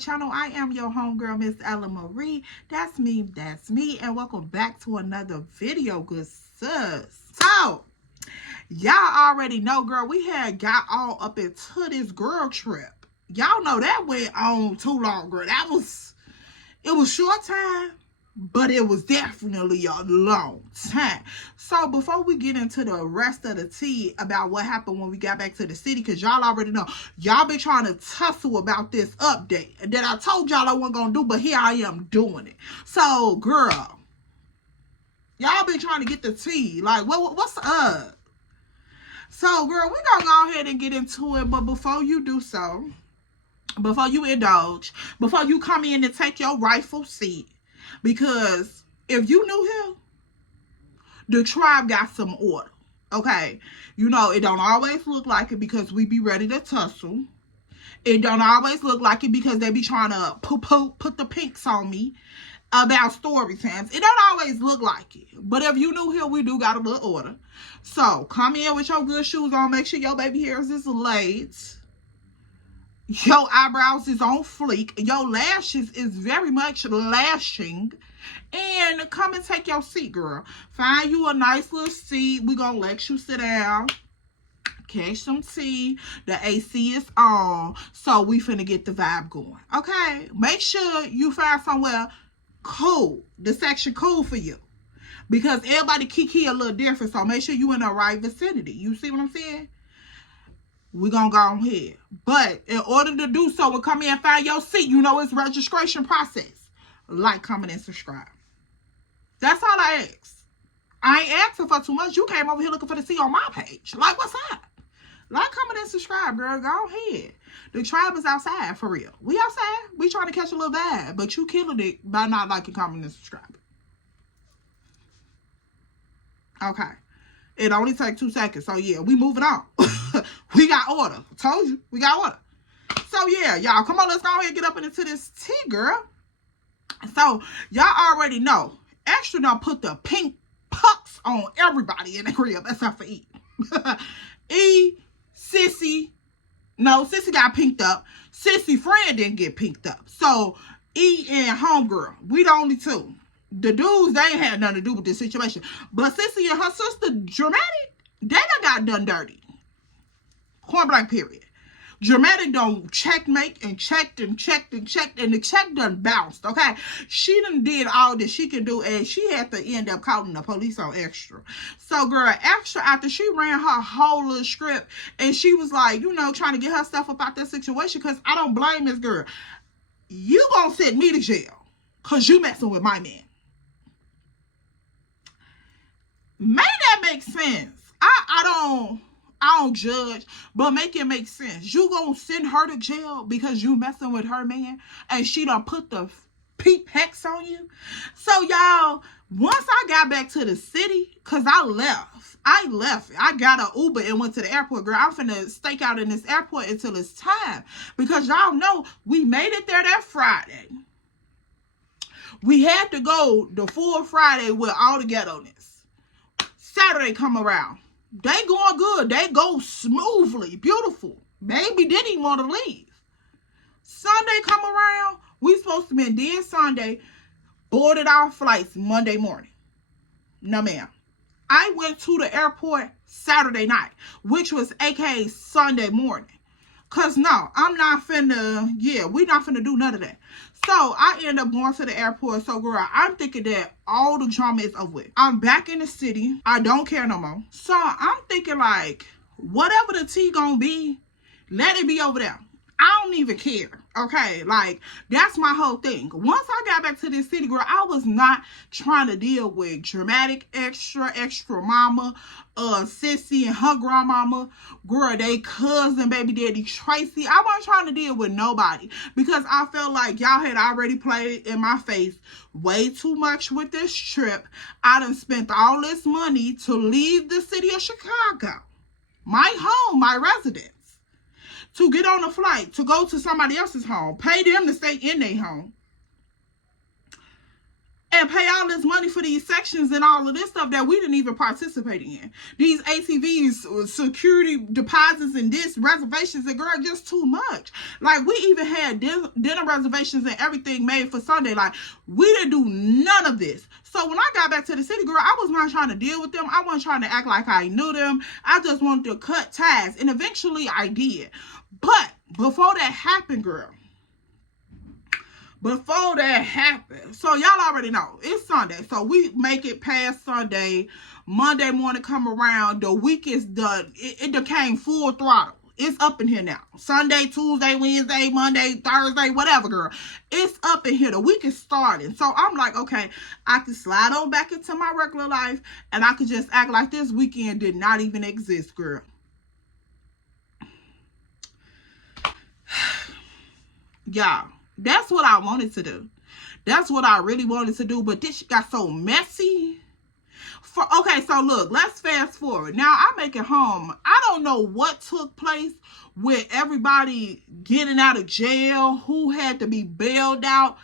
channel. I am your homegirl, Miss Ellaaaaa. That's me, and welcome back to another video, good sis. So, y'all already know, girl, we had got all up into this girl trip. Y'all know that went on too long, girl. It was short time, but it was definitely a long time. So before we get into the rest of the tea about what happened when we got back to the city, because y'all already know, y'all been trying to tussle about this update that I told y'all I wasn't going to do, but here I am doing it. So, girl, y'all been trying to get the tea. Like, what's up? So, girl, we're going to go ahead and get into it, but before you do so, before you indulge, before you come in and take your rightful seat, because if you knew him, the tribe got some order, okay? You know, it don't always look like it because we be ready to tussle. It don't always look like it because they be trying to put the pinks on me about story times. It don't always look like it. But if you knew him, we do got a little order. So, come in with your good shoes on. Make sure your baby hairs is laid. Your eyebrows is on fleek. Your lashes is very much lashing. And come and take your seat, girl. Find you a nice little seat. We're going to let you sit down. Catch some tea. The AC is on. So we finna get the vibe going. Okay? Make sure you find somewhere cool. The section cool for you. Because everybody kiki a little different. So make sure you in the right vicinity. You see what I'm saying? We're going to go ahead. But in order to do so and come in and find your seat, you know it's registration process. Like, comment, and subscribe. That's all I ask. I ain't asking for too much. You came over here looking for the seat on my page. Like, what's up? Like, comment, and subscribe, girl. Go ahead. The tribe is outside, for real. We outside. We trying to catch a little vibe. But you killing it by not liking, comment, and subscribe. Okay. It only takes 2 seconds. So, yeah, we moving on. We got order. Told you. We got order. So, yeah, y'all. Come on, let's go ahead and get up into this tea, girl. So, y'all already know. Extra done put the pink pucks on everybody in the crib. Except for E. Sissy. No, Sissy got pinked up. Sissy friend didn't get pinked up. So, E and homegirl. We the only two. The dudes, they ain't had nothing to do with this situation. But Sissy and her sister, Dramatic, they done got done dirty. Point blank period. Dramatic done checkmate and checked and checked and checked, and the check done bounced, okay? She done did all that she could do, and she had to end up calling the police on Extra. So, girl, Extra, after she ran her whole little script, and she was like, you know, trying to get herself up out that situation, because I don't blame this girl. You gonna send me to jail, because you messing with my man. May that make sense? I don't judge, but make it make sense. You gonna send her to jail because you messing with her man and she done put the peep hex on you? So, y'all, once I got back to the city, because I left. I got an Uber and went to the airport. Girl, I'm finna stake out in this airport until it's time. Because y'all know we made it there that Friday. We had to go the full Friday with all the ghetto-ness. Saturday come around. They going good. They go smoothly. Beautiful. Baby didn't even want to leave. Sunday come around. We supposed to be there Sunday. Boarded our flights Monday morning. No, ma'am. I went to the airport Saturday night, which was aka Sunday morning. Because no, I'm not finna, we not finna do none of that. So, I end up going to the airport. So, girl, I'm thinking that all the drama is over with. I'm back in the city. I don't care no more. So, I'm thinking, like, whatever the tea gonna be, let it be over there. I don't even care, okay? Like, that's my whole thing. Once I got back to this city, girl, I was not trying to deal with Dramatic, Extra mama, Sissy and her grandmama, girl, they cousin, baby daddy, Tracy. I wasn't trying to deal with nobody because I felt like y'all had already played in my face way too much with this trip. I done spent all this money to leave the city of Chicago, my home, my residence, to get on a flight, to go to somebody else's home, pay them to stay in their home. and pay all this money for these sections and all of this stuff that we didn't even participate in. These ATVs, security deposits, and this reservations, and girl, just too much. Like, we even had dinner reservations and everything made for Sunday. Like, we didn't do none of this. So when I got back to the city, girl, I was not trying to deal with them. I wasn't trying to act like I knew them. I just wanted to cut ties, and eventually I did. But before that happened, girl, before that happened, so y'all already know, it's Sunday. So we make it past Sunday. Monday morning come around, the week is done. It became full throttle. It's up in here now. Sunday, Tuesday, Wednesday, Monday, Thursday, whatever, girl. It's up in here. The week is starting. So I'm like, okay, I can slide on back into my regular life, and I could just act like this weekend did not even exist, girl. Y'all, that's what I wanted to do. That's what I really wanted to do. But this got so messy. Okay, so look, let's fast forward. Now, I make it home. I don't know what took place with everybody getting out of jail, who had to be bailed out.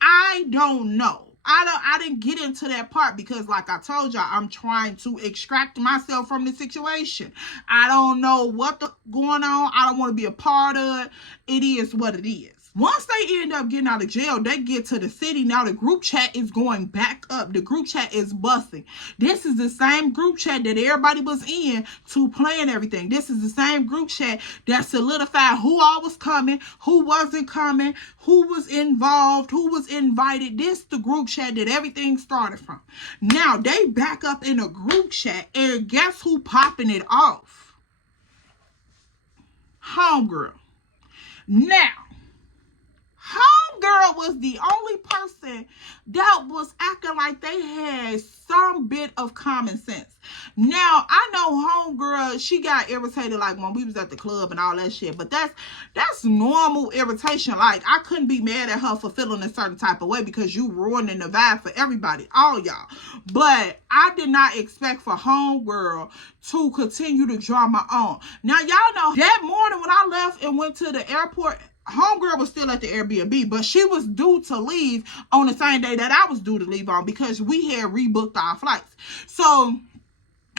I don't know. I didn't get into that part because, like I told y'all, I'm trying to extract myself from the situation. I don't know what's going on. I don't want to be a part of it. It is what it is. Once they end up getting out of jail, they get to the city. Now the group chat is going back up. The group chat is busting. This is the same group chat that everybody was in to plan everything. This is the same group chat that solidified who all was coming, who wasn't coming, who was involved, who was invited. This the group chat that everything started from. Now they back up in a group chat, and guess who popping it off? Homegirl. Now, Homegirl was the only person that was acting like they had some bit of common sense. Now, I know Homegirl, she got irritated like when we was at the club and all that shit, but that's normal irritation. Like, I couldn't be mad at her for feeling a certain type of way because you ruining the vibe for everybody, all y'all. But I did not expect for Homegirl to continue to draw my own. Now, y'all know that morning when I left and went to the airport, Homegirl was still at the Airbnb, but she was due to leave on the same day that I was due to leave on because we had rebooked our flights. So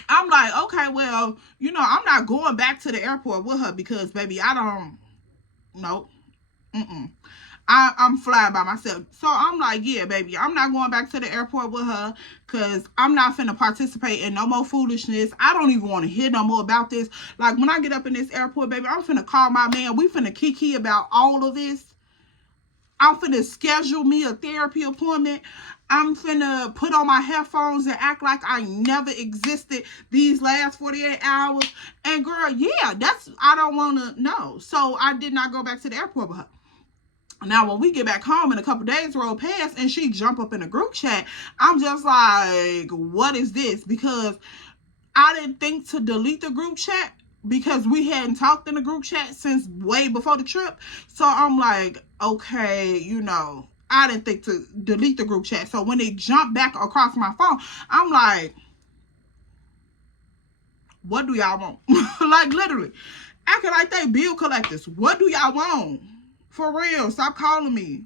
I'm like, okay, well, you know, I'm not going back to the airport with her because, baby, I don't, no, I'm flying by myself. So I'm like, yeah, baby, I'm not going back to the airport with her because I'm not finna participate in no more foolishness. I don't even want to hear no more about this. Like, when I get up in this airport, baby, I'm finna call my man. We finna kiki about all of this. I'm finna schedule me a therapy appointment. I'm finna put on my headphones and act like I never existed these last 48 hours. And girl, yeah, I don't want to know. So I did not go back to the airport with her. Now, when we get back home and a couple days roll past and she jump up in a group chat, I'm just like, what is this? Because I didn't think to delete the group chat because we hadn't talked in the group chat since way before the trip. So I'm like, okay, you know, I didn't think to delete the group chat. So when they jump back across my phone, I'm like, what do y'all want? Like, literally, acting like they bill collectors. What do y'all want? For real, stop calling me.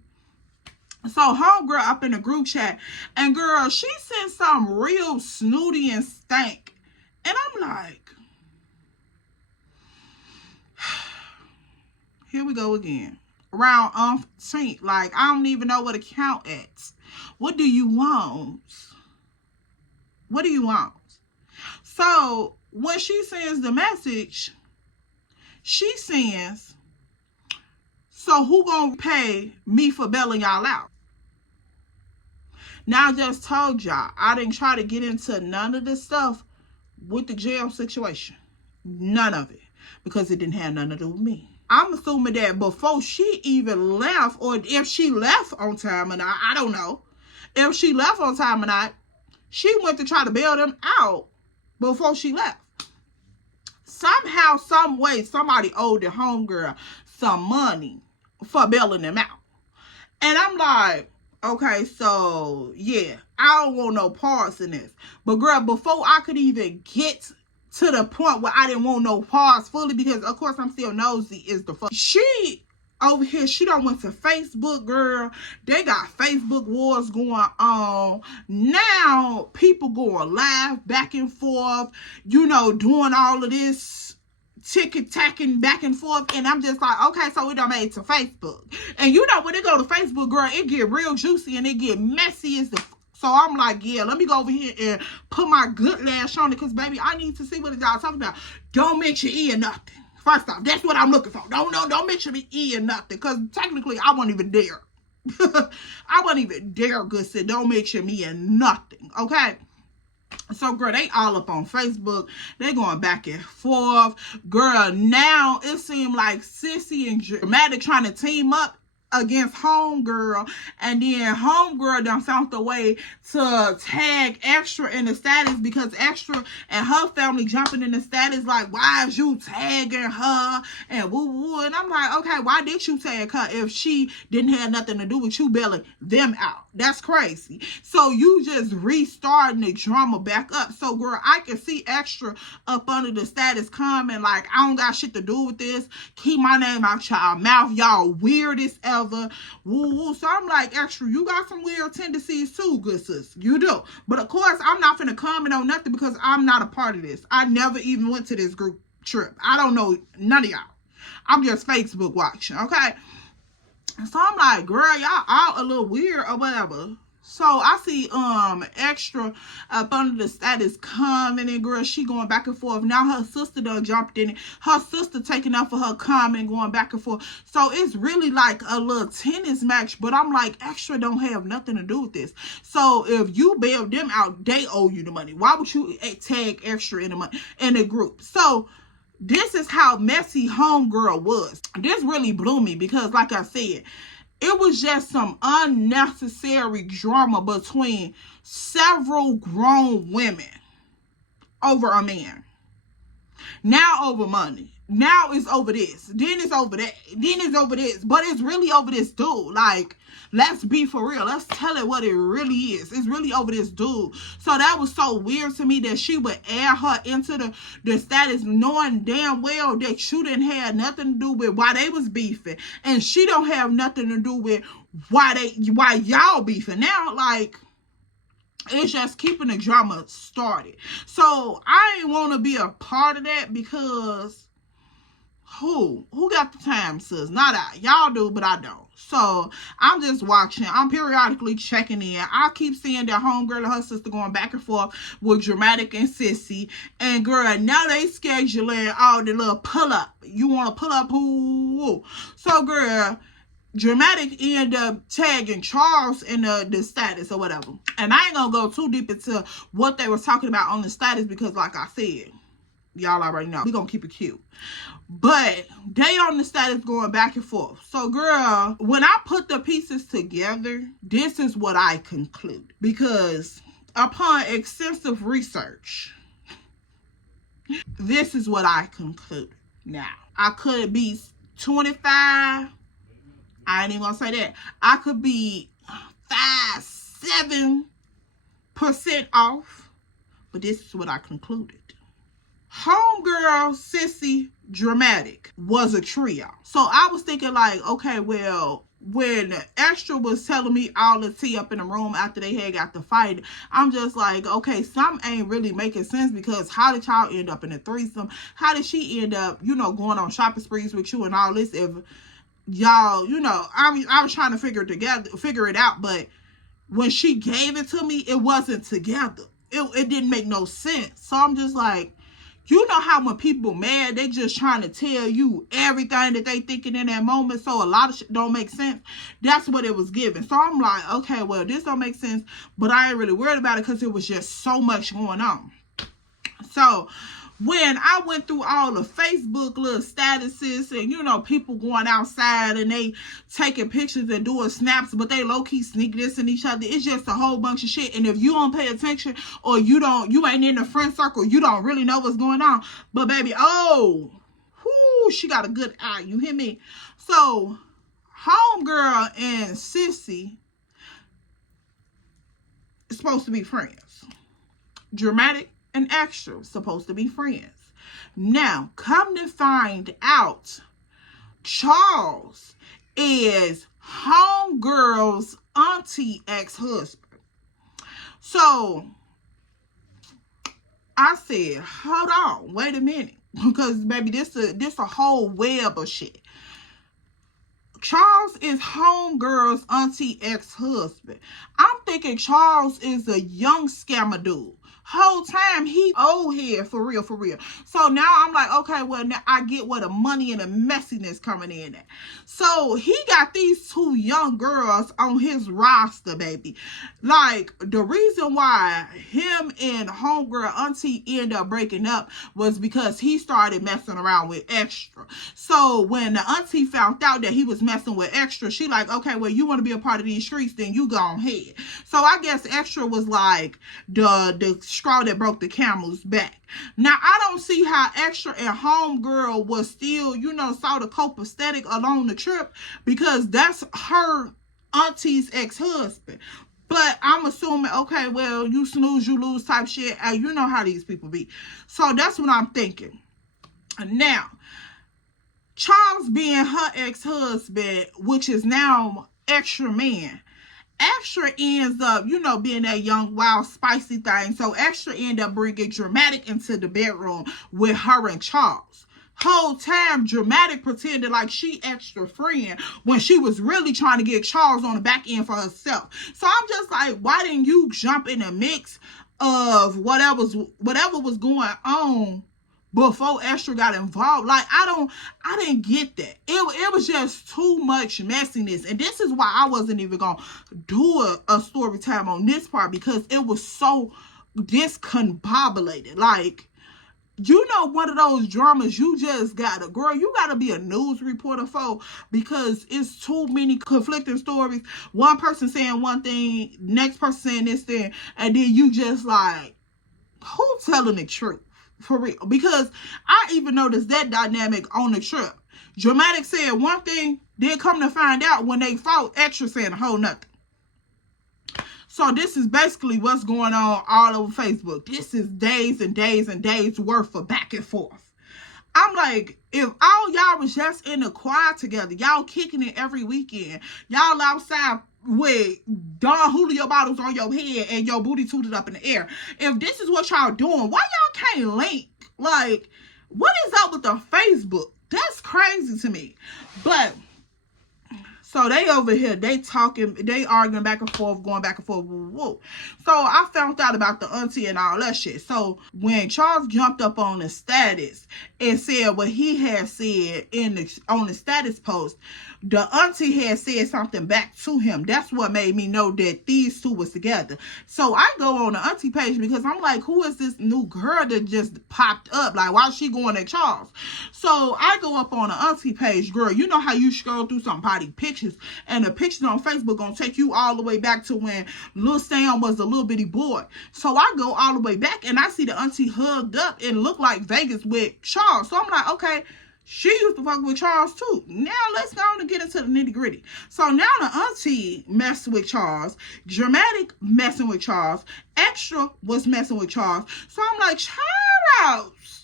So Homegirl up in the group chat, and girl, she sent some real snooty and stank. And I'm like, here we go again. Around umpteenth. Like, I don't even know what to count at. What do you want? What do you want? So when she sends the message, she sends, so who gonna pay me for bailing y'all out? Now, I just told y'all, I didn't try to get into none of this stuff with the jail situation. None of it. Because it didn't have nothing to do with me. I'm assuming that before she even left, or if she left on time or not, I don't know. If she left on time or not, she went to try to bail them out before she left. Somehow, some way, somebody owed the homegirl some money for bailing them out. And I'm like, okay, so, yeah, I don't want no parts in this. But, girl, before I could even get to the point where I didn't want no parts fully, because, of course, I'm still nosy, is the fuck. She over here, she done went to Facebook, girl. They got Facebook wars going on. Now, people going live back and forth, you know, doing all of this tick-tacking back and forth. And I'm just like, okay, so it done made it to Facebook. And you know, when it go to Facebook, girl, it get real juicy and it get messy as the... So I'm like, yeah, let me go over here and put my good lash on it, because, baby, I need to see what y'all talking about. Don't mention E or nothing. First off, that's what I'm looking for. Don't mention me E or nothing, because technically I won't even dare. I won't even dare, good sis. Don't mention me and nothing, okay? So, girl, they all up on Facebook. They going back and forth. Girl, now it seems like Sissy and Dramatic trying to team up against Homegirl, and then Homegirl done found the way to tag Extra in the status, because Extra and her family jumping in the status like, why is you tagging her and woo woo? And I'm like, okay, why did you tag her if she didn't have nothing to do with you bailing them out? That's crazy. So you just restarting the drama back up. So, girl, I can see Extra up under the status comment like, I don't got shit to do with this. Keep my name out y'all mouth. Y'all weirdest ever. Woo woo. So I'm like, Extra, you got some weird tendencies too, good sis. You do. But of course, I'm not finna comment on nothing, because I'm not a part of this. I never even went to this group trip. I don't know none of y'all. I'm just Facebook watching, okay? So I'm like, girl, y'all all a little weird or whatever. So I see Extra up under the status commenting, girl, she going back and forth. Now her sister done jumped in it. Her sister taking up for her comment, going back and forth. So it's really like a little tennis match. But I'm like, Extra don't have nothing to do with this. So if you bailed them out, they owe you the money. Why would you tag Extra in the group? So this is how messy Homegirl was. This really blew me, because like I said, it was just some unnecessary drama between several grown women over a man. Now over money. Now it's over this. Then it's over that. Then it's over this. But it's really over this dude. Like, let's be for real. Let's tell it what it really is. It's really over this dude. So that was so weird to me that she would add her into the status, knowing damn well that you didn't have nothing to do with why they was beefing. And she don't have nothing to do with why y'all beefing. Now, like, it's just keeping the drama started. So I ain't want to be a part of that, because who got the time, sis? Not I. Y'all do, but I don't. So I'm just watching. I'm periodically checking in. I keep seeing that Homegirl and her sister going back and forth with Dramatic and Sissy. And girl, now they scheduling all the little pull up. You want to pull up who? So girl, Dramatic end up tagging Charles in the status or whatever. And I ain't gonna go too deep into what they was talking about on the status, because like I said, y'all already know. We gonna keep it cute. But they on the status going back and forth. So girl, when I put the pieces together, this is what I conclude. Because upon extensive research, this is what I conclude. Now, I could be 25. I ain't even gonna say that. I could be 5-7% off. But this is what I concluded. Homegirl, Sissy, Dramatic was a trio. So I was thinking like, okay, well, when Extra was telling me all the tea up in the room after they had got the fight, I'm just like, okay, something ain't really making sense, because how did y'all end up in a threesome? How did she end up, you know, going on shopping sprees with you and all this? If y'all, you know, I was trying to figure it out, but when she gave it to me, it wasn't together. It didn't make no sense. So I'm just like, you know how when people mad, they just trying to tell you everything that they thinking in that moment, so a lot of shit don't make sense. That's what it was giving. So I'm like, okay, well, this don't make sense, but I ain't really worried about it, because it was just so much going on. So when I went through all the Facebook little statuses and, you know, people going outside and they taking pictures and doing snaps, but they low-key sneak this and each other. It's just a whole bunch of shit. And if you don't pay attention, or you ain't in the friend circle, you don't really know what's going on. But baby, she got a good eye. You hear me? So Homegirl and Sissy is supposed to be friends. Dramatic and Extra supposed to be friends. Now, come to find out, Charles is homegirl's auntie ex-husband. So I said, hold on, wait a minute, because baby, this a whole web of shit. Charles is homegirl's auntie ex-husband. I'm thinking Charles is a young scammer dude. Whole time he old head, for real, for real. So now I'm like, okay, well, now I get where the money and the messiness coming in at. So he got these two young girls on his roster, baby. Like, the reason why him and homegirl auntie ended up breaking up was because he started messing around with Extra. So when the auntie found out that he was messing with Extra, she like, okay, well, you want to be a part of these streets, then you go ahead. So I guess Extra was like the straw that broke the camel's back. Now, I don't see how Extra and homegirl was still, you know, saw the copacetic along the trip, because that's her auntie's ex-husband. But I'm assuming, okay, well, you snooze, you lose type shit. You know how these people be. So that's what I'm thinking. Now, Charles being her ex-husband, which is now Extra man. Extra ends up, you know, being that young, wild, spicy thing. So Extra end up bringing Dramatic into the bedroom with her and Charles. Whole time, Dramatic pretended like she Extra friend when she was really trying to get Charles on the back end for herself. So I'm just like, why didn't you jump in the mix of whatever was going on before Extra got involved? Like, I didn't get that. It was just too much messiness. And this is why I wasn't even going to do a story time on this part, because it was so discombobulated. Like, you know, one of those dramas you just gotta, girl, you gotta be a news reporter for, because it's too many conflicting stories. One person saying one thing, next person saying this thing, and then you just like, who telling the truth? For real. Because I even noticed that dynamic on the trip. Dramatic said one thing, then come to find out when they fought, Extra saying a whole nothing. So this is basically what's going on all over Facebook. This is days and days and days worth of back and forth. I'm like, if all y'all was just in the choir together, y'all kicking it every weekend, y'all outside with Don Julio bottles on your head and your booty tooted up in the air, if this is what y'all doing, why y'all can't link? Like, what is up with the Facebook? That's crazy to me. But so they over here, they talking, they arguing back and forth, going back and forth. Woo, woo. So I found out about the auntie and all that shit. So when Charles jumped up on the status and said what he had said on the status post, the auntie had said something back to him. That's what made me know that these two was together. So I go on the auntie page because I'm like, who is this new girl that just popped up? Like, why is she going at Charles? So I go up on the auntie page, girl. You know how you scroll through some body pictures, and the pictures on Facebook gonna take you all the way back to when Lil Sam was a little bitty boy. So I go all the way back and I see the auntie hugged up and look like Vegas with Charles. So I'm like, okay, she used to fuck with Charles too. Now let's go on and get into the nitty gritty. So now the auntie messed with Charles. Dramatic messing with Charles. Extra was messing with Charles. So I'm like, Charles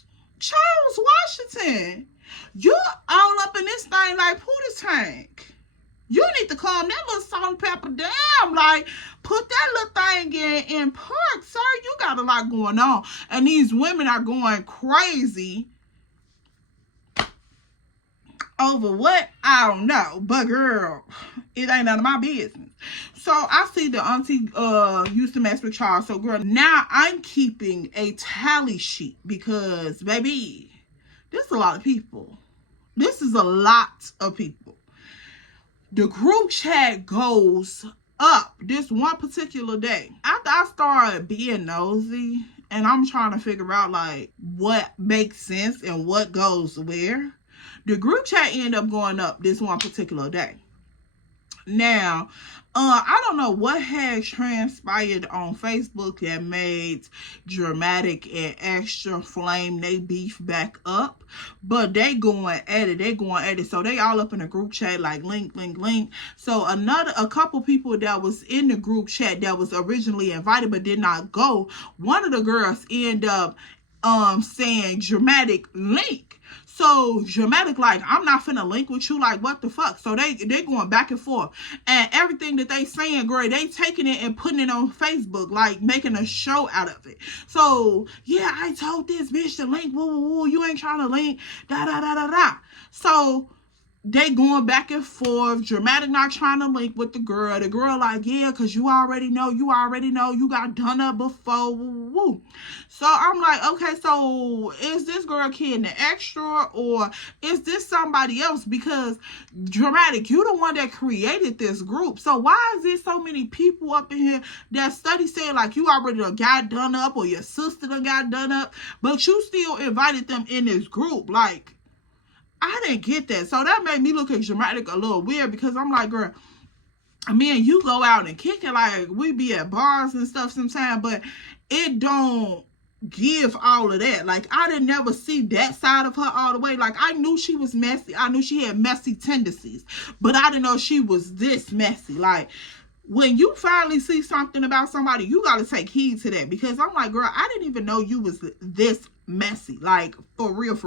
Washington, you all up in this thing like Pootie Tank. You need to calm that little salt and pepper down. Like, put that little thing in park, sir. You got a lot going on. And these women are going crazy over what? I don't know. But girl, it ain't none of my business. So I see the auntie used to mess with Charles. So girl, now I'm keeping a tally sheet because, baby, this is a lot of people. This is a lot of people. The group chat goes up this one particular day. After I started being nosy and I'm trying to figure out like what makes sense and what goes where, the group chat ended up going up this one particular day. Now, I don't know what had transpired on Facebook that made Dramatic and Extra flame they beef back up, but they going at it. So they all up in a group chat like link. So a couple people that was in the group chat that was originally invited but did not go, one of the girls end up saying Dramatic link. So dramatic, like, I'm not finna link with you, like, what the fuck? So they going back and forth, and everything that they saying, girl, they taking it and putting it on Facebook, like making a show out of it. So yeah, I told this bitch to link, woo woo woo, you ain't trying to link, da da da da da. So they going back and forth. Dramatic not trying to link with the girl. The girl like, yeah, because you already know, you got done up before. Woo, woo. So I'm like, okay, so is this girl kidding the extra, or is this somebody else? Because Dramatic, you the one that created this group. So why is there so many people up in here that study saying like you already done got done up, or your sister done got done up, but you still invited them in this group? Like, I didn't get that. So that made me look at Dramatic a little weird, because I'm like, girl, me and you go out and kick it, like we be at bars and stuff sometimes, but it don't give all of that. Like, I didn't never see that side of her all the way. Like, I knew she was messy. I knew she had messy tendencies, but I didn't know she was this messy. Like, when you finally see something about somebody, you got to take heed to that, because I'm like, girl, I didn't even know you was this messy, like, for real.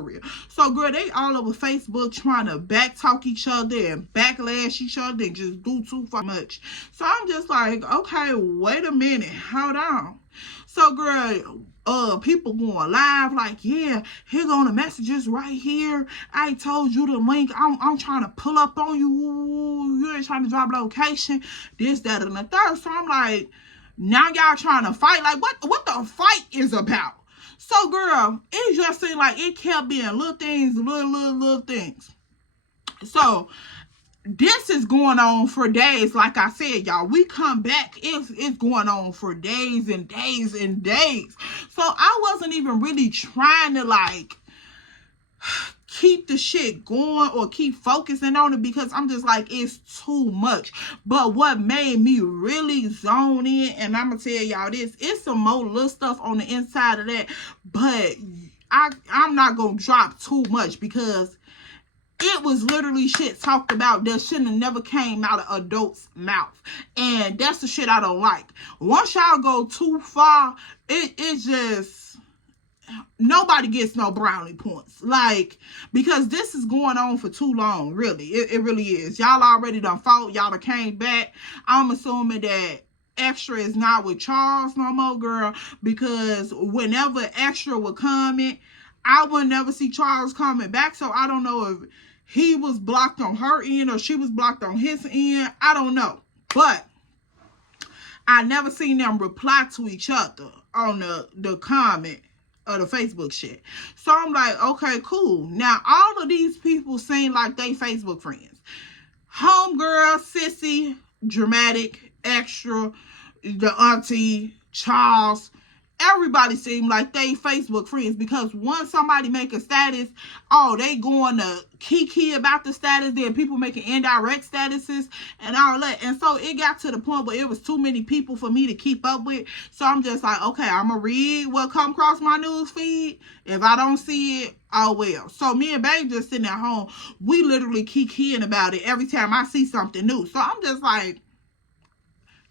So girl, they all over Facebook trying to back talk each other and backlash each other and just do too far much. So I'm just like, okay, wait a minute, hold on. So girl, people going live like, yeah, here go the messages right here. I told you the link. I'm trying to pull up on you. You ain't trying to drop location. This, that, and the third. So I'm like, now y'all trying to fight. Like, what the fight is about? So girl, it just seemed like it kept being little things, little things. So this is going on for days. Like I said, y'all, we come back, it's going on for days and days and days. So I wasn't even really trying to like keep the shit going or keep focusing on it, because I'm just like, it's too much. But what made me really zone in, and I'm gonna tell y'all this, it's some more little stuff on the inside of that, but I'm not gonna drop too much, because it was literally shit talked about that shouldn't have never came out of adults' mouth. And that's the shit I don't like. Once y'all go too far, it's just, nobody gets no brownie points. Like, because this is going on for too long, really. It really is. Y'all already done fought. Y'all done came back. I'm assuming that Extra is not with Charles no more, girl, because whenever Extra would come in, I would never see Charles coming back. So I don't know if he was blocked on her end or she was blocked on his end. I don't know. But I never seen them reply to each other on the comment of the Facebook shit. So I'm like, okay, cool. Now, all of these people seem like they Facebook friends. Homegirl, Sissy, Dramatic, Extra, the auntie, Charles, everybody seem like they Facebook friends, because once somebody make a status, oh, they going to kiki about the status, then people making indirect statuses and all that. And so it got to the point where it was too many people for me to keep up with. So I'm just like, okay, I'm going to read what come across my news feed. If I don't see it, oh well. So me and Babe just sitting at home, we literally kikiing about it every time I see something new. So I'm just like,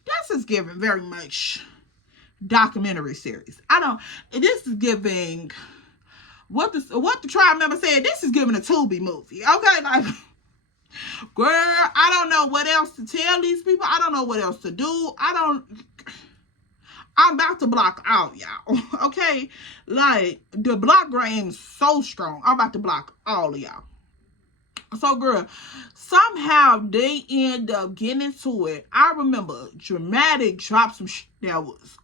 this is giving very much documentary series. This is giving, what the tribe member said, this is giving a Tubi movie. Okay, like, girl, I don't know what else to tell these people. I don't know what else to do. I'm about to block out, y'all. Okay, like, the block game's so strong. I'm about to block all of y'all. So, girl, somehow they end up getting into it. I remember Dramatic dropped some shit that was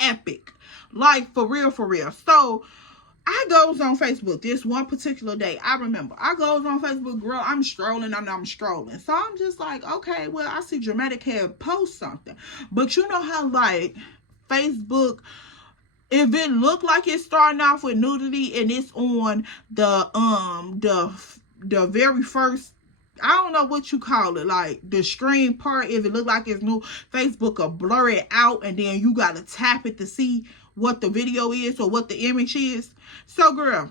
epic, like, for real. So I goes on Facebook this one particular day. I remember I goes on Facebook, girl, I'm strolling. So I'm just like, okay, well, I see Dramatic had post something, but you know how like Facebook, if it look like it's starting off with nudity and it's on the very first, I don't know what you call it, like the screen part, if it look like it's new, Facebook will blur it out and then you gotta tap it to see what the video is or what the image is. So girl,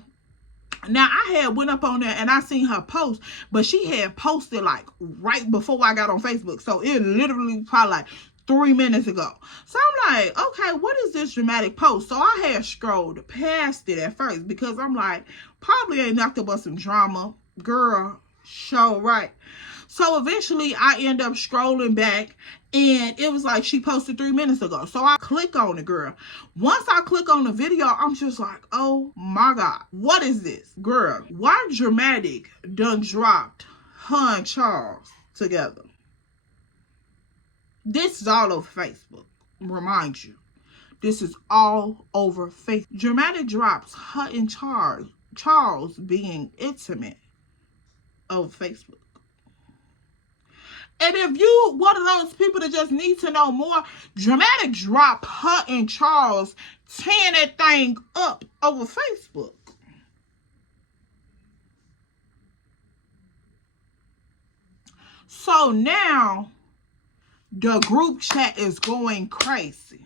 now I had went up on there and I seen her post, but she had posted like right before I got on Facebook. So it literally probably like 3 minutes ago. So I'm like, okay, what is this dramatic post? So I had scrolled past it at first because I'm like, probably ain't nothing but some drama. Girl, show right. So eventually I end up scrolling back and it was like she posted 3 minutes ago. So I click on it, girl. Once I click on the video, I'm just like, oh my God, what is this? Girl, why Dramatic done dropped her and Charles together? This is all over Facebook. Remind you, this is all over Facebook. Dramatic drops her and Charles being intimate over Facebook. And if you one of those people that just need to know more, Dramatic dropped her and Charles tearing that thing up over Facebook. So now the group chat is going crazy.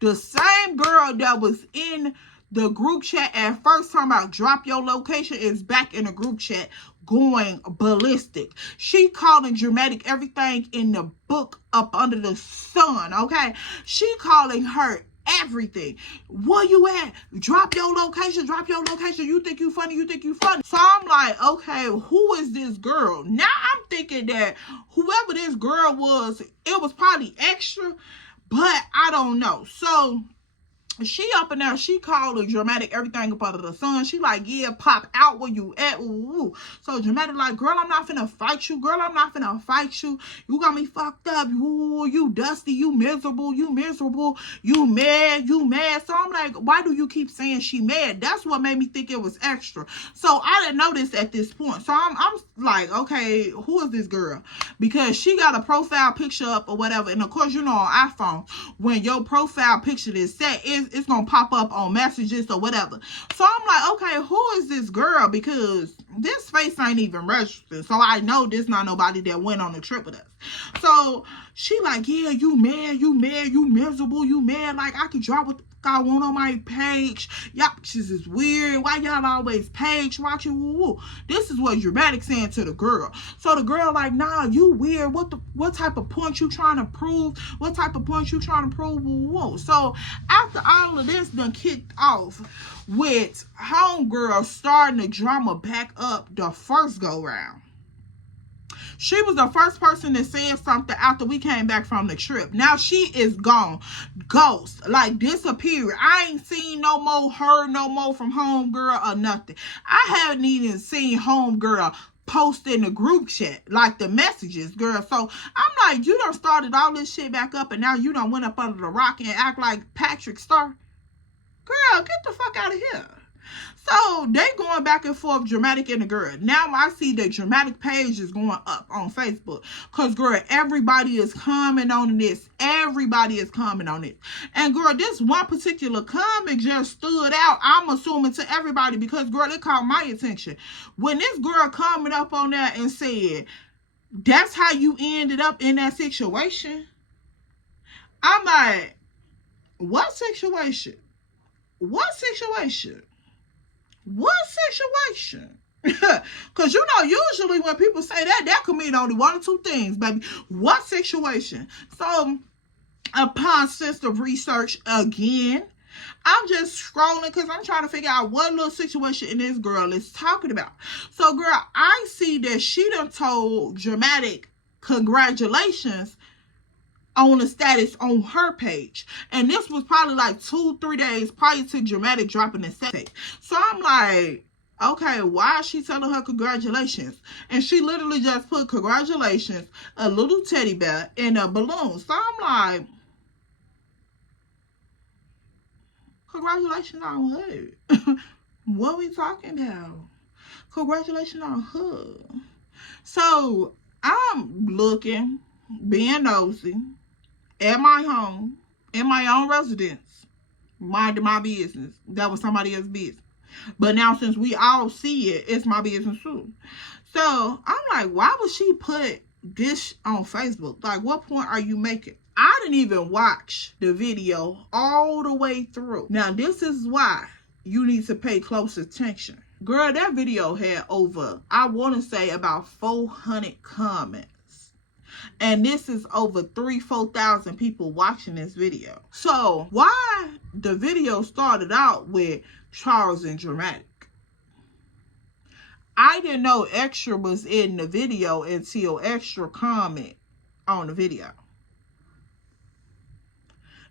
The same girl that was in the group chat at first talking about drop your location is back in the group chat going ballistic. She calling Dramatic everything in the book up under the sun, okay? She calling her everything. Where you at? Drop your location. Drop your location. You think you funny? You think you funny? So I'm like, okay, who is this girl? Now I'm thinking that whoever this girl was, it was probably extra, but I don't know. So she up in there, she called her Dramatic everything up under the sun. She like, yeah, pop out where you at. Ooh. So Dramatic like, girl, I'm not finna fight you. Girl, I'm not finna fight you. You got me fucked up. Ooh, you dusty. You miserable. You miserable. You mad. You mad. So I'm like, why do you keep saying she mad? That's what made me think it was extra. So I didn't know this at this point. So I'm like, okay, who is this girl? Because she got a profile picture up or whatever. And of course, you know, on iPhone, when your profile picture is set, it's gonna pop up on messages or whatever. So I'm like, okay, who is this girl? Because this face ain't even registered. So I know this not nobody that went on a trip with us. So she like, yeah, you mad, you miserable, you mad. Like, I can drop what the fuck I want on my page. Y'all, this is weird. Why y'all always page watching? Woo woo. This is what Dramatic saying to the girl. So the girl like, nah, you weird. What type of point you trying to prove? What type of point you trying to prove? Woo woo. So after all of this done kicked off with homegirl starting the drama back up the first go round. She was the first person that said something after we came back from the trip. Now she is gone. Ghost. Like, disappeared. I ain't seen no more, heard no more from homegirl or nothing. I haven't even seen homegirl post in the group chat, like the messages, girl. So I'm like, you done started all this shit back up and now you done went up under the rock and act like Patrick Star. Girl, get the fuck out of here. So they going back and forth, Dramatic and the girl. Now I see the Dramatic page is going up on Facebook. Because, girl, everybody is commenting on this. Everybody is commenting on it. And, girl, this one particular comment just stood out, I'm assuming, to everybody. Because, girl, it caught my attention. When this girl commented up on there and said, that's how you ended up in that situation. I'm like, what situation? What situation? What situation? Because, you know, usually when people say that could mean only one or two things, baby. What situation? So, upon sensitive research again, I'm just scrolling because I'm trying to figure out what little situation in this girl is talking about. So, girl, I see that she done told Dramatic congratulations on the status on her page. And this was probably like 2-3 days prior to Dramatic dropping the tape. So I'm like, okay, why is she telling her congratulations? And she literally just put congratulations, a little teddy bear, and a balloon. So I'm like, congratulations on her. What we talking about? Congratulations on her. So I'm looking, being nosy, at my home, in my own residence, minding my business. That was somebody else's business. But now since we all see it, it's my business too. So I'm like, why would she put this on Facebook? Like, what point are you making? I didn't even watch the video all the way through. Now, this is why you need to pay close attention. Girl, that video had over, I want to say, about 400 comments. And this is over 4,000 people watching this video. So why the video started out with Charles and Dramatic? I didn't know Extra was in the video until Extra comment on the video.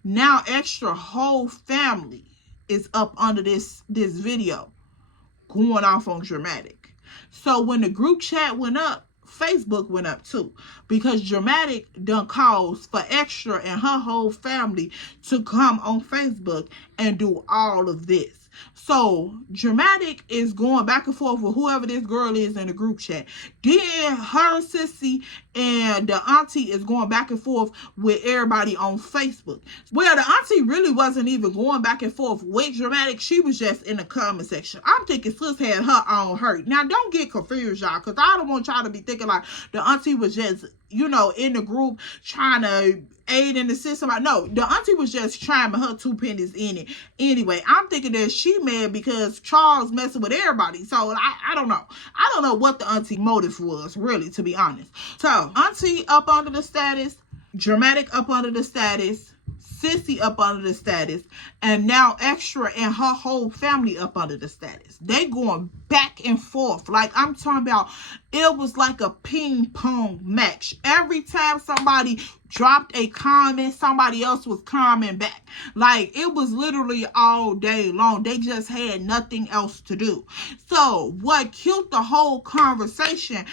Now Extra whole family is up under this video going off on Dramatic. So when the group chat went up, Facebook went up too, because Dramatic done calls for Extra and her whole family to come on Facebook and do all of this. So Dramatic is going back and forth with whoever this girl is in the group chat. Then her sissy and the auntie is going back and forth with everybody on Facebook. Well, the auntie really wasn't even going back and forth with Dramatic. She was just in the comment section. I'm thinking sis had her own hurt. Now don't get confused, y'all, because I don't want y'all to be thinking like the auntie was just, you know, in the group trying to aid and assist somebody. No, the auntie was just trying her 2 pennies in it. Anyway, I'm thinking that she mad because Charles messing with everybody. So I don't know. I don't know what the auntie motive was, really, to be honest. So auntie up under the status, Dramatic up under the status, Sissy up under the status, and now Extra and her whole family up under the status. They going back and forth. Like, I'm talking about, it was like a ping pong match. Every time somebody dropped a comment, somebody else was commenting back. Like, it was literally all day long. They just had nothing else to do. So what killed the whole conversation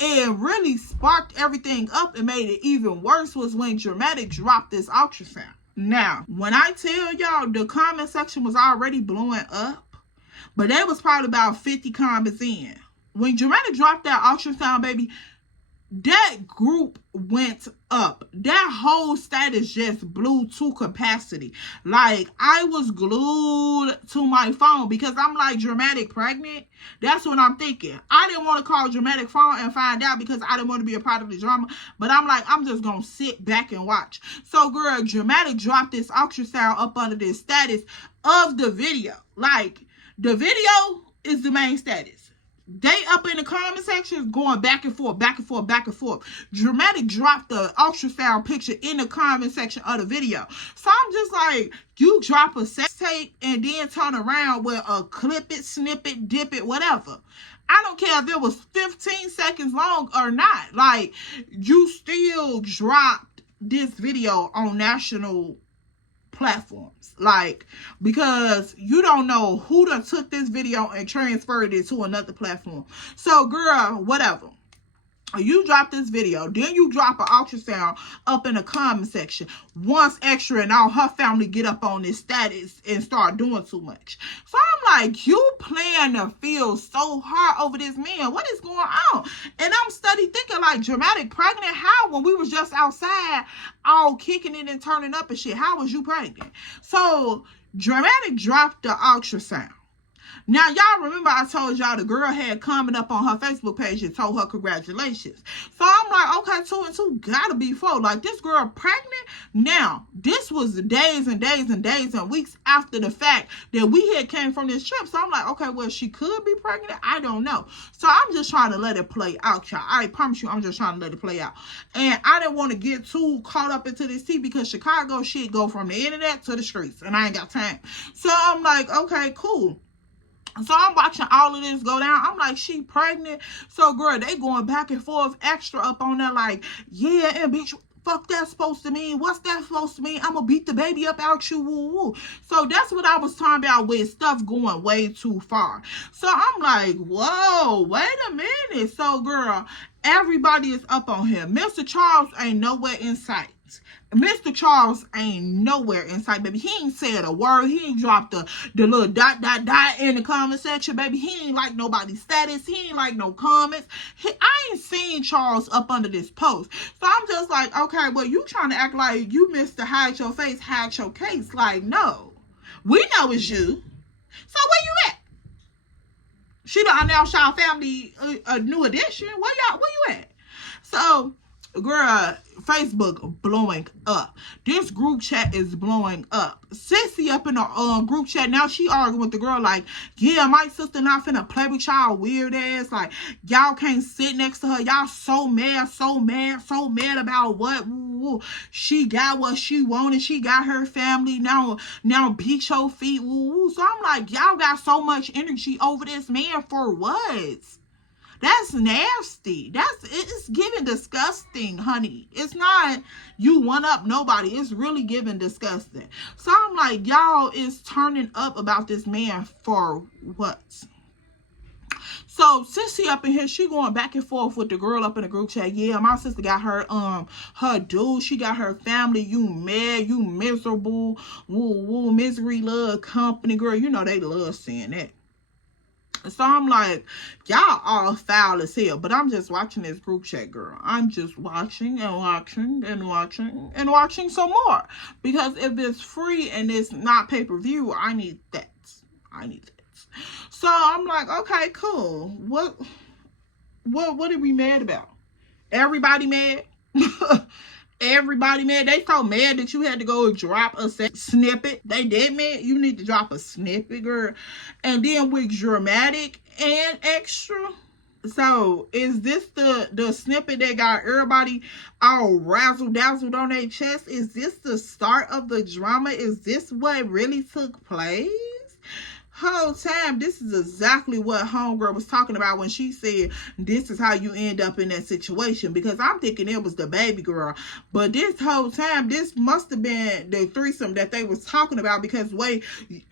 and really sparked everything up and made it even worse was when Dramatic dropped this ultrasound. Now, when I tell y'all the comment section was already blowing up, but there was probably about 50 comments in. When Dramatic dropped that ultrasound, baby, that group went up. That whole status just blew to capacity. Like, I was glued to my phone because I'm like, Dramatic pregnant? That's what I'm thinking. I didn't want to call Dramatic phone and find out because I didn't want to be a part of the drama. But I'm like, I'm just going to sit back and watch. So, girl, Dramatic dropped this ultrasound up under this status of the video. Like, the video is the main status. They up in the comment section going back and forth, back and forth, back and forth. Dramatic dropped the ultrasound picture in the comment section of the video. So I'm just like, you drop a sex tape and then turn around with a clip it, snip it, dip it, whatever. I don't care if it was 15 seconds long or not. Like, you still dropped this video on national platforms, like, because you don't know who done took this video and transferred it to another platform. So, girl, whatever. You drop this video, then you drop an ultrasound up in the comment section. Once Extra and all her family get up on this status and start doing too much. So I'm like, you plan to feel so hard over this man. What is going on? And I'm steady thinking like, Dramatic pregnant? How? When we was just outside all kicking it and turning up and shit, how was you pregnant? So Dramatic dropped the ultrasound. Now, y'all remember I told y'all the girl had comment up on her Facebook page and told her congratulations. So I'm like, okay, 2 and 2 gotta be 4. Like, this girl pregnant? Now, this was days and days and days and weeks after the fact that we had came from this trip. So I'm like, okay, well, she could be pregnant. I don't know. So I'm just trying to let it play out, y'all. I promise you, I'm just trying to let it play out. And I didn't want to get too caught up into this tea because Chicago shit go from the internet to the streets. And I ain't got time. So I'm like, okay, cool. So I'm watching all of this go down. I'm like, she pregnant? So, girl, they going back and forth Extra up on there like, yeah, and bitch, fuck that supposed to mean? What's that supposed to mean? I'm gonna beat the baby up out you, woo woo. So that's what I was talking about with stuff going way too far. So I'm like, whoa, wait a minute. So, girl, everybody is up on him. Mr. Charles ain't nowhere in sight. Mr. Charles ain't nowhere in sight, baby. He ain't said a word. He ain't dropped the little dot in the comment section, baby. He ain't like nobody's status. He ain't like no comments. I ain't seen Charles up under this post. So I'm just like, okay, well, you trying to act like you missed the hide your face, hide your case. Like, no. We know it's you. So where you at? She done announced y'all family a new addition. Where you at? So girl, Facebook blowing up. This group chat is blowing up. Sissy up in the group chat now, she arguing with the girl like, yeah, my sister not finna play with y'all weird ass. Like, y'all can't sit next to her. Y'all so mad, so mad, so mad about what? Woo. She got what she wanted. She got her family. Now beat your feet. Woo. So I'm like, y'all got so much energy over this man for what? That's nasty. It's giving disgusting, honey. It's not you one up nobody. It's really giving disgusting. So I'm like, y'all is turning up about this man for what? So Sissy up in here, she going back and forth with the girl up in the group chat. Yeah, my sister got her dude. She got her family. You mad? You miserable? Woo woo, misery love company, girl. You know they love saying that. So I'm like, y'all all foul as hell. But I'm just watching this group chat, girl. I'm just watching and watching and watching and watching some more. Because if it's free and it's not pay-per-view, I need that. I need that. So I'm like, okay, cool. What are we mad about? Everybody mad? Everybody mad. They so mad that you had to go drop a snippet. They did, man. You need to drop a snippet, girl. And then with dramatic and extra. So is this the snippet that got everybody all razzle dazzled on their chest? Is this the start of the drama? Is this what really took place? Whole time, this is exactly what homegirl was talking about when she said this is how you end up in that situation, because I'm thinking it was the baby girl, but this whole time this must have been the threesome that they was talking about, because way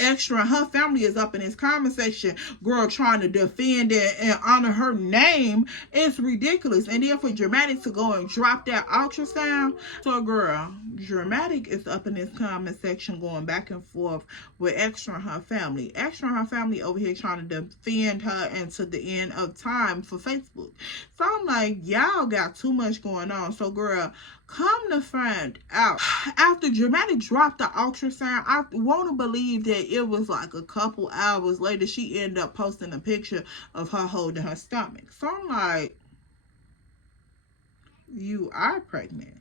extra and her family is up in this comment section, girl, trying to defend it and honor her name. It's ridiculous. And then for Dramatic to go and drop that ultrasound, so girl, Dramatic is up in this comment section going back and forth with extra and her family. Extra and her family over here trying to defend her until the end of time for Facebook. So I'm like, y'all got too much going on. So girl, come to find out, after Dramatic dropped the ultrasound, I want to believe that it was like a couple hours later she ended up posting a picture of her holding her stomach. So I'm like, you are pregnant.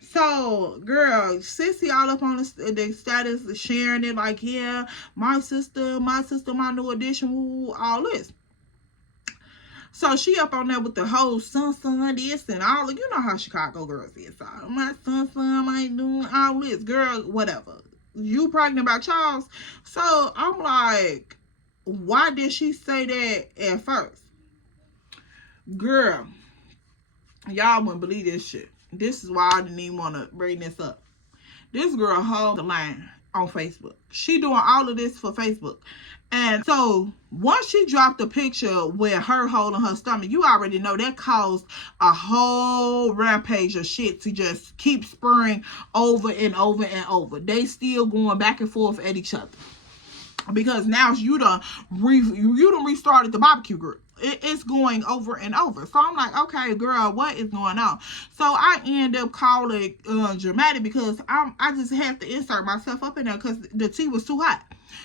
So, girl, Sissy all up on the status, sharing it like, yeah, my sister, my new addition, woo, all this. So she up on there with the whole son, this and all. You know how Chicago girls is. So, my son, my doing all this. Girl, whatever. You pregnant by Charles. So I'm like, why did she say that at first? Girl, y'all wouldn't believe this shit. This is why I didn't even want to bring this up. This girl hold the line on Facebook. She doing all of this for Facebook. And so once she dropped the picture with her holding her stomach, you already know that caused a whole rampage of shit to just keep spurring over and over and over. They still going back and forth at each other. Because now you done restarted the barbecue group. It's going over and over. So I'm like, okay, girl, what is going on? So I end up calling Dramatic because I just had to insert myself up in there because the tea was too hot.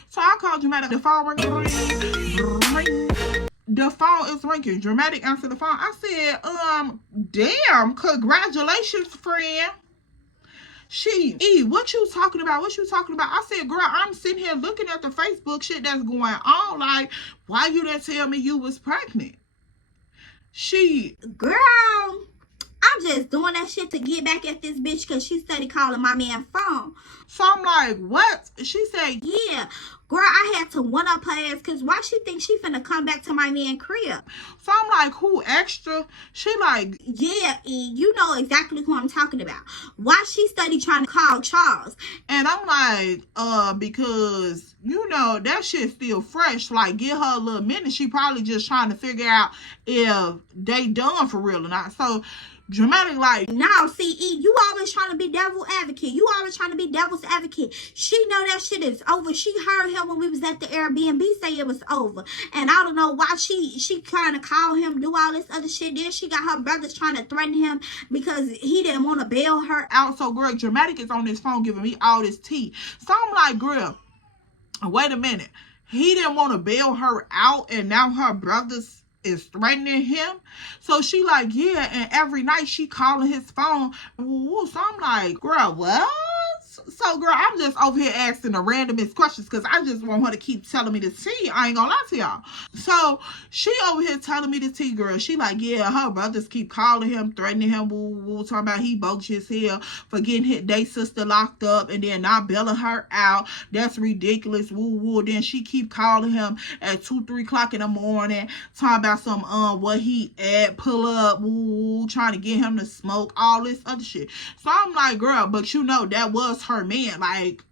So I called Dramatic. The phone ring. The phone is ringing. Dramatic answered the phone. I said, damn, congratulations, friend. What you talking about? What you talking about? I said, girl, I'm sitting here looking at the Facebook shit that's going on. Like, why you didn't tell me you was pregnant? Girl, I'm just doing that shit to get back at this bitch because she started calling my man phone. So I'm like, what? She said, yeah. Girl, I had to one up her ass because why she think she finna come back to my man crib? So I'm like, who extra? She like, yeah, you know exactly who I'm talking about. Why she study trying to call Charles? And I'm like, because, you know, that shit still fresh. Like, give her a little minute. She probably just trying to figure out if they done for real or not. So Dramatic like, no, see, you always trying to be devil's advocate. You always trying to be devil's advocate. She know that shit is over. She heard him when we was at the Airbnb say it was over. And I don't know why she trying to call him, do all this other shit. Then she got her brothers trying to threaten him because he didn't want to bail her out. So, girl, Dramatic is on his phone giving me all this tea. So I'm like, girl, wait a minute. He didn't want to bail her out and now her brothers is threatening him. So she like, yeah, and every night she calling his phone. So I'm like, girl, what? So, girl, I'm just over here asking the randomest questions because I just want her to keep telling me the tea. I ain't gonna lie to y'all. So, she over here telling me the tea, girl. She like, yeah, her brothers keep calling him, threatening him, talking about he bogus as hell for getting their sister locked up and then not bailing her out. That's ridiculous, Then she keep calling him at 2, 3 o'clock in the morning, talking about some, what he at, pull up, trying to get him to smoke, all this other shit. So, I'm like, girl, but you know, that was her man. Like,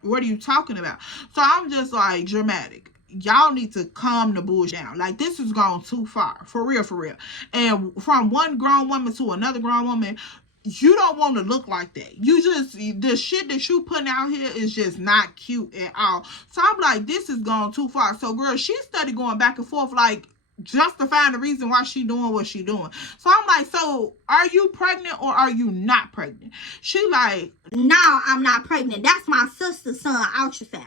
what are you talking about? So I'm just like, dramatic. Y'all need to calm the bullshit down. Like, this is going too far. For real, for real. And from one grown woman to another grown woman, you don't want to look like that. You just, the shit that you putting out here is just not cute at all. So I'm like, this is going too far. So, girl, she started going back and forth, like, justifying the reason why she doing what she doing. So I'm like, so are you pregnant or are you not pregnant? She like, no, I'm not pregnant. That's my sister's son, ultrasound.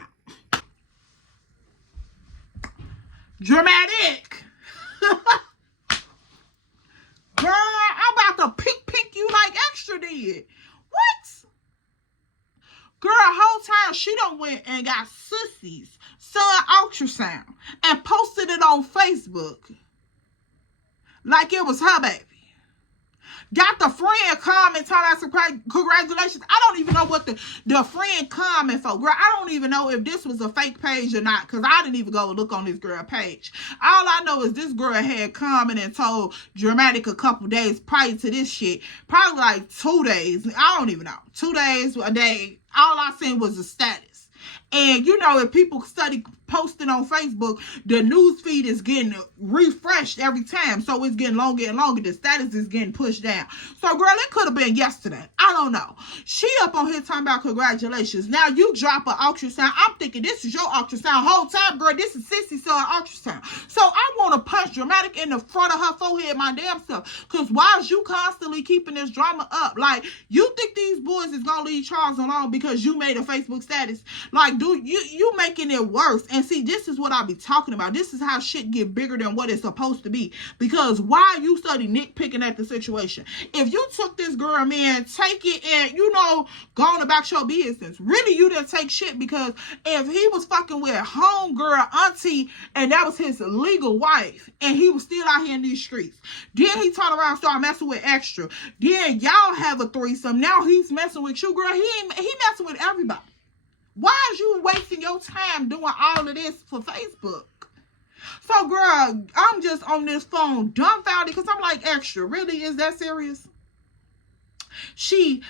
Dramatic. Girl, I'm about to pick you like Extra did. What? Girl, whole time she done went and got Sissy's son ultrasound and posted it on Facebook like it was her baby. Got the friend comment talking about congratulations. I don't even know what the friend comment for. Girl, I don't even know if this was a fake page or not, because I didn't even go look on this girl page. All I know is this girl had commented and told Dramatic a couple days prior to this shit. Probably like 2 days. I don't even know. 2 days, a day. All I seen was the status. And, you know, if people study posting on Facebook, the news feed is getting refreshed every time. So it's getting longer and longer. The status is getting pushed down. So, girl, it could have been yesterday. I don't know. She up on here talking about congratulations. Now you drop an ultrasound. I'm thinking this is your ultrasound. Whole time, girl, this is Sissy son ultrasound. So I want to punch Dramatic in the front of her forehead, my damn self. Because why is you constantly keeping this drama up? Like, you think these boys is going to leave Charles alone because you made a Facebook status? Like, dude, you making it worse. And see, this is what I be talking about. This is how shit get bigger than what it's supposed to be. Because why you study nitpicking at the situation? If you took this girl, man, take it and, you know, going about your business. Really, you didn't take shit, because if he was fucking with homegirl, auntie, and that was his legal wife, and he was still out here in these streets, then he turned around and started messing with Extra. Then y'all have a threesome. Now he's messing with you, girl. He messing with everybody. Why is you wasting your time doing all of this for Facebook? So, girl, I'm just on this phone dumbfounded because I'm like, Extra, really? Is that serious?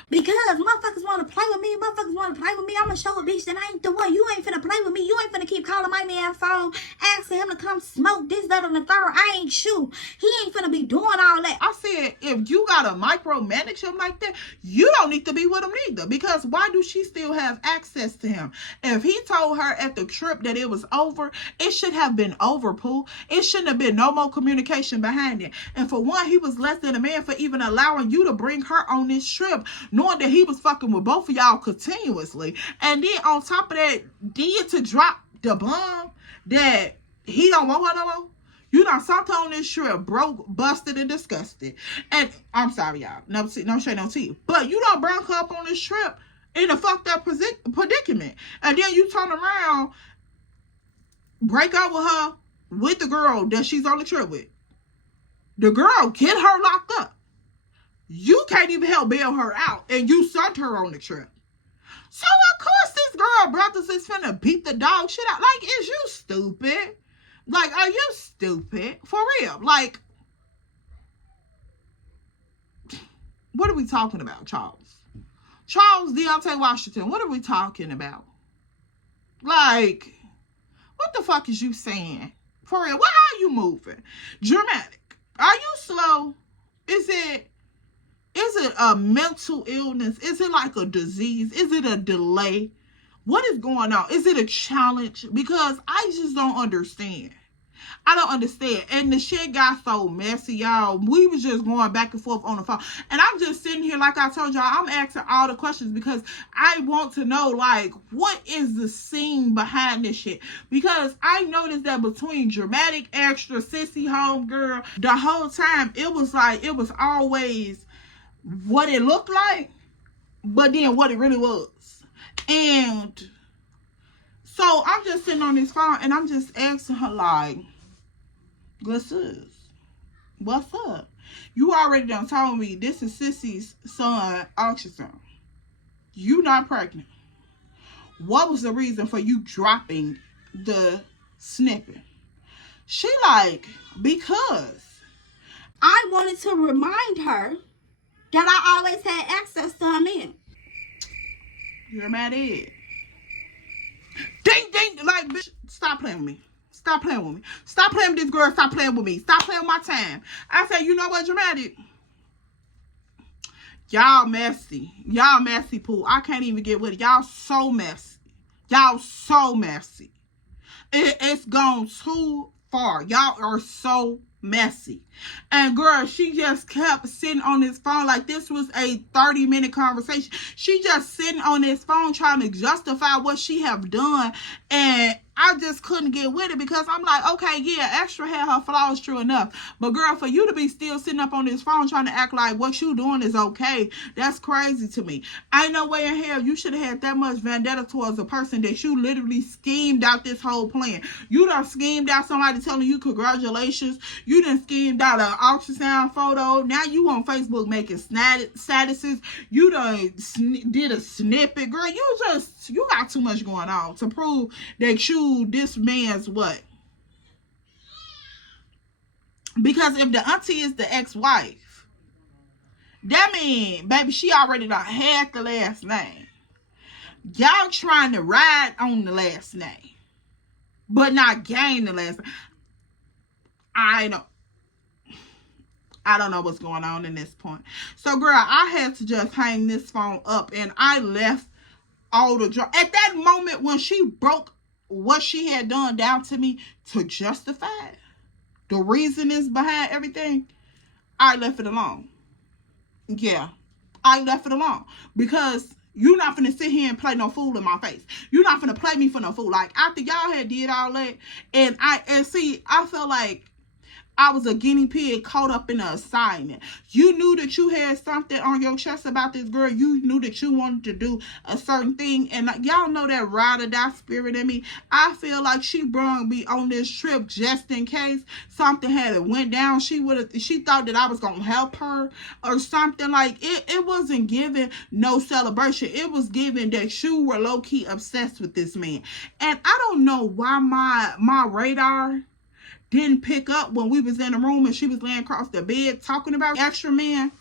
Because motherfuckers want to play with me. I'm going to show a bitch that I ain't the one. You ain't finna play with me. You ain't finna keep calling my man phone, asking him to come smoke this, that, and the third. I ain't shoot. He ain't finna be doing all that. I said, if you got to micromanage him like that, you don't need to be with him neither. Because why do she still have access to him? If he told her at the trip that it was over, it should have been over, Pooh. It shouldn't have been no more communication behind it. And for one, he was less than a man for even allowing you to bring her on this trip, knowing that he was fucking with both of y'all continuously. And then on top of that, did to drop the bomb that he don't want her no more. You done something on this trip, broke, busted, and disgusted. And I'm sorry, y'all. No shade, no tea. But you done brought her up on this trip in a fucked up predicament. And then you turn around, break up with her, with the girl that she's on the trip with. The girl get her locked up. You can't even help bail her out, and you sent her on the trip. So, of course, this girl brothers is finna beat the dog shit out. Like, is you stupid? Like, are you stupid? For real. Like, what are we talking about, Charles? Charles Deontay Washington, what are we talking about? Like, what the fuck is you saying? For real, why are you moving? Dramatic. Are you slow? Is it a mental illness? Is it like a disease? Is it a delay? What is going on? Is it a challenge? Because I just don't understand. I don't understand. And the shit got so messy, y'all. We was just going back and forth on the phone. And I'm just sitting here, like I told y'all, I'm asking all the questions because I want to know, like, what is the scene behind this shit? Because I noticed that between dramatic, extra, sissy, homegirl, the whole time, it was like, it was always what it looked like, but then what it really was. And so I'm just sitting on this phone and I'm just asking her, like, good sis, what's up? You already done told me this is Sissy's son, ultrasound. You not pregnant. What was the reason for you dropping the snippet? She like, because I wanted to remind her that I always had access to her man. You're mad at it. Ding, ding, like, bitch, stop playing with me. Stop playing with me. Stop playing with this girl. Stop playing with me. Stop playing with my time. I said, you know what, dramatic? Y'all messy. Y'all messy, Pooh. I can't even get with it. Y'all so messy. Y'all so messy. It's gone too far. Y'all are so messy. And girl, she just kept sitting on this phone like this was a 30-minute conversation. She just sitting on this phone trying to justify what she have done. And I just couldn't get with it because I'm like, okay, yeah, Extra had her flaws, true enough. But girl, for you to be still sitting up on this phone trying to act like what you doing is okay, that's crazy to me. Ain't no way in hell you should have had that much vendetta towards a person that you literally schemed out this whole plan. You done schemed out somebody telling you congratulations. You done schemed out an ultrasound photo. Now you on Facebook making statuses. You done did a snippet. Girl, you got too much going on to prove that you this man's what? Because if the auntie is the ex-wife, that mean, baby, she already done had the last name. Y'all trying to ride on the last name, but not gain the last name. I don't know what's going on in this point. So, girl, I had to just hang this phone up, and I left all the drama. At that moment when she broke what she had done down to me to justify the reasonings behind everything, I left it alone. Yeah, I left it alone. Because you're not finna sit here and play no fool in my face. You're not finna play me for no fool. Like, after y'all had did all that, and see, I felt like I was a guinea pig caught up in an assignment. You knew that you had something on your chest about this girl. You knew that you wanted to do a certain thing. And y'all know that ride or die spirit in me. I feel like she brought me on this trip just in case something had went down. She thought that I was going to help her or something. Like, it wasn't giving no celebration. It was giving that you were low-key obsessed with this man. And I don't know why my radar didn't pick up when we was in the room and she was laying across the bed talking about Extra man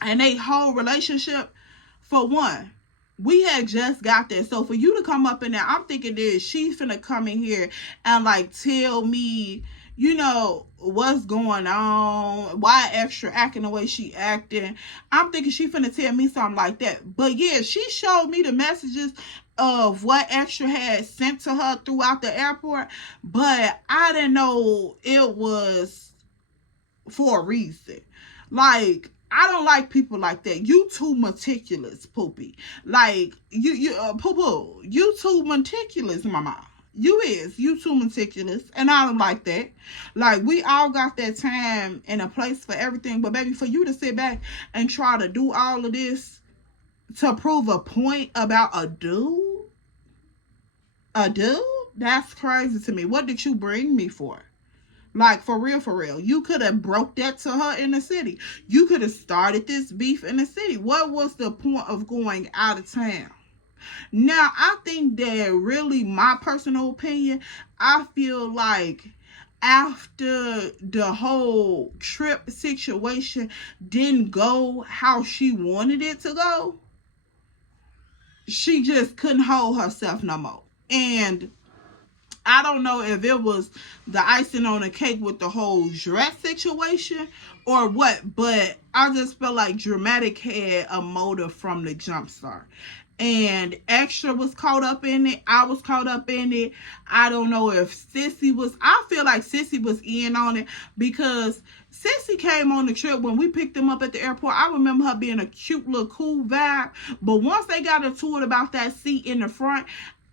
and they whole relationship. For one, we had just got there. So for you to come up in there, I'm thinking that she's finna come in here and like tell me, you know, what's going on, why Extra acting the way she acting. I'm thinking she finna tell me something like that. But yeah, she showed me the messages of what Extra had sent to her throughout the airport, but I didn't know it was for a reason. Like, I don't like people like that. You too meticulous, Poopy. Like, Poo-Poo, you too meticulous, mama. You too meticulous, and I don't like that. Like, we all got that time and a place for everything, but baby, for you to sit back and try to do all of this to prove a point about a dude? That's crazy to me. What did you bring me for? Like, for real. You could have broke that to her in the city. You could have started this beef in the city. What was the point of going out of town? Now, I think that really, my personal opinion, I feel like after the whole trip situation didn't go how she wanted it to go, she just couldn't hold herself no more. And I don't know if it was the icing on the cake with the whole dress situation or what, but I just felt like Dramatic had a motive from the jump start. And Extra was caught up in it. I was caught up in it. I don't know if Sissy was. I feel like Sissy was in on it because Sissy came on the trip when we picked them up at the airport. I remember her being a cute little cool vibe. But once they got into it about that seat in the front,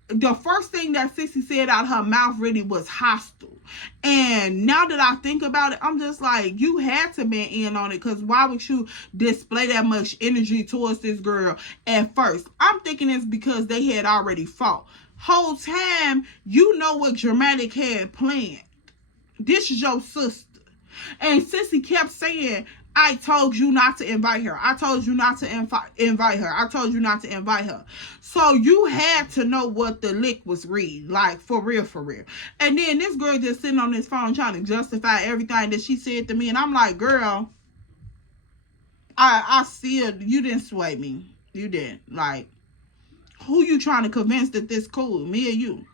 the first thing that Sissy said out of her mouth really was hostile. And now that I think about it, I'm just like, you had to be in on it, because why would you display that much energy towards this girl at first? I'm thinking it's because they had already fought. Whole time, you know what Dramatic had planned. This is your sister. And Sissy kept saying, I told you not to invite her. I told you not to invite her. I told you not to invite her. So you had to know what the lick was read. Like, for real, for real. And then this girl just sitting on this phone trying to justify everything that she said to me. And I'm like, girl, I see it. You didn't sway me. You didn't. Like, who you trying to convince that this cool? Me or you?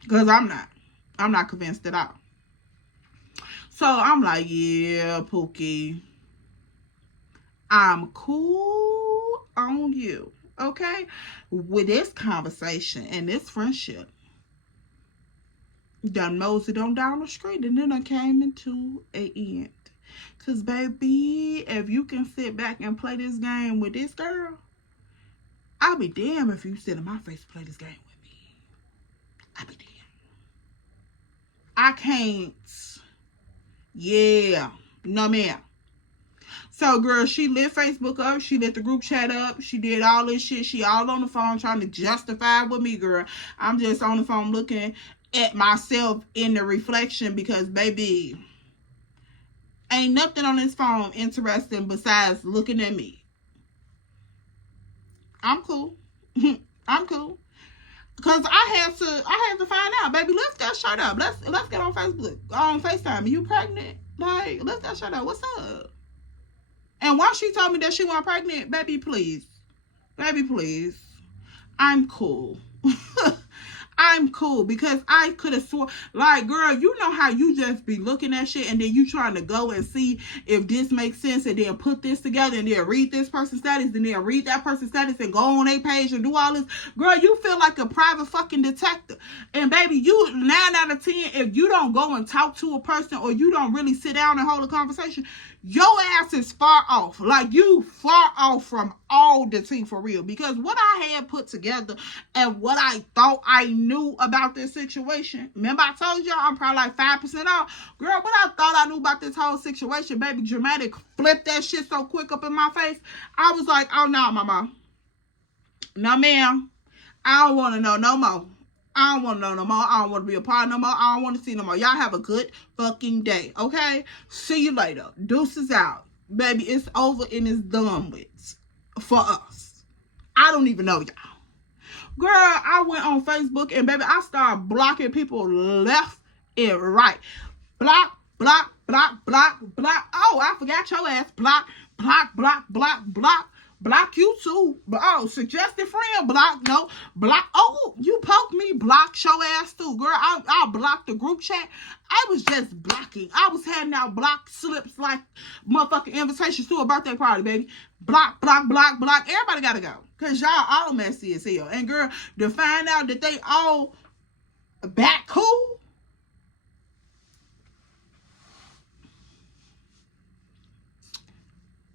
Because I'm not. I'm not convinced at all. So I'm like, yeah, Pookie, I'm cool on you, okay? With this conversation and this friendship, done moseyed on down the street, and then I came into an end. Because, baby, if you can sit back and play this game with this girl, I'll be damned if you sit in my face and play this game with me. I'll be damned. I can't. Yeah. No, ma'am. So, girl, she lit Facebook up. She lit the group chat up. She did all this shit. She all on the phone trying to justify with me, girl. I'm just on the phone looking at myself in the reflection because, baby, ain't nothing on this phone interesting besides looking at me. I'm cool. I'm cool. Cause I had to find out, baby. Lift that shirt up. Let's get on Facebook, on FaceTime. Are you pregnant? Like, lift that shirt up. What's up? And once she told me that she wasn't pregnant, baby, please, I'm cool. I'm cool, because I could have swore, like, girl, you know how you just be looking at shit and then you trying to go and see if this makes sense and then put this together and then read this person's status and then read that person's status and go on their page and do all this. Girl, you feel like a private fucking detective. And baby, you 9 out of 10, if you don't go and talk to a person or you don't really sit down and hold a conversation, your ass is far off. Like, you far off from all the tea, for real. Because what I had put together and what I thought I knew about this situation, remember I told y'all I'm probably like 5% off. Girl, what I thought I knew about this whole situation, baby, Dramatic flipped that shit so quick up in my face. I was like, oh no, mama. No, ma'am. I don't want to know no more. I don't want to know no more. I don't want to be a part no more. I don't want to see no more. Y'all have a good fucking day, okay? See you later. Deuces out. Baby, it's over and it's done with for us. I don't even know y'all. Girl, I went on Facebook and, baby, I started blocking people left and right. Block, block, block, block, block. Oh, I forgot your ass. Block, block, block, block, block. Block you too. Oh, suggested friend. Block. No. Block. Oh, you poked me. Block your ass too. Girl, I blocked the group chat. I was just blocking. I was handing out block slips like motherfucking invitations to a birthday party, baby. Block, block, block, block. Everybody gotta go. Because y'all all messy as hell. And girl, to find out that they all back cool.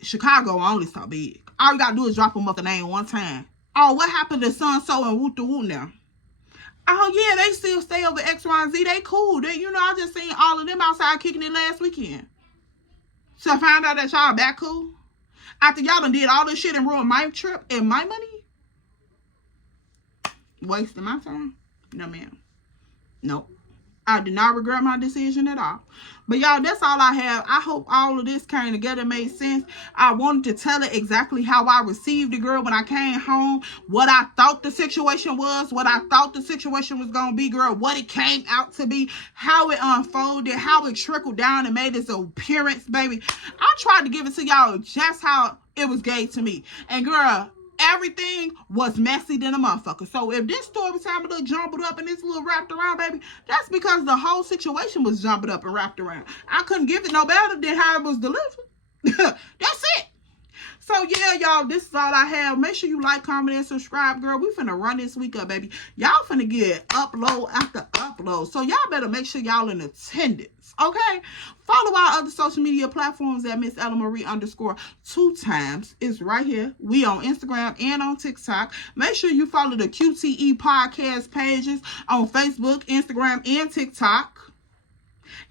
Chicago only so big. All you gotta do is drop a mother name one time. Oh, what happened to so and Woot the Woot now? Oh, yeah, they still stay over X, Y, and Z. They cool. They, you know, I just seen all of them outside kicking it last weekend. So I found out that y'all back cool. After y'all done did all this shit and ruined my trip and my money. Wasting my time? No, ma'am. Nope. I did not regret my decision at all. But y'all, that's all I have. I hope all of this came together, made sense. I wanted to tell it exactly how I received the girl when I came home, what I thought the situation was, what I thought the situation was going to be, girl, what it came out to be, how it unfolded, how it trickled down and made its appearance, baby. I tried to give it to y'all just how it was gave to me. And girl, everything was messy than a motherfucker. So if this story time a little jumbled up and this little wrapped around, baby, that's because the whole situation was jumbled up and wrapped around. I couldn't give it no better than how it was delivered. That's it. So yeah, y'all, this is all I have. Make sure you like, comment, and subscribe, girl. We finna run this week up, baby. Y'all finna get upload after upload. So y'all better make sure y'all in attendance, okay? Follow our other social media platforms at Miss Ellaamarie_2times. It's right here. We on Instagram and on TikTok. Make sure you follow the QTE podcast pages on Facebook, Instagram, and TikTok.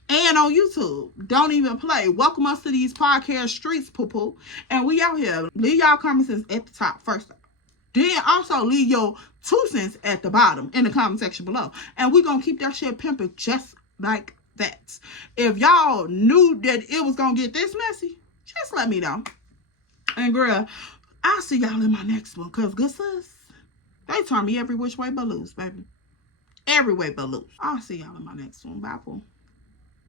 And on YouTube. Don't even play. Welcome us to these podcast streets, poo-poo. And we out here. Leave y'all comments at the top first. Then also leave your 2 cents at the bottom in the comment section below. And we're going to keep that shit pimping just like that. If y'all knew that it was going to get this messy, just let me know. And girl, I'll see y'all in my next one. Because good sis, they turn me every which way but loose, baby. Every way but loose. I'll see y'all in my next one. Bye, poo.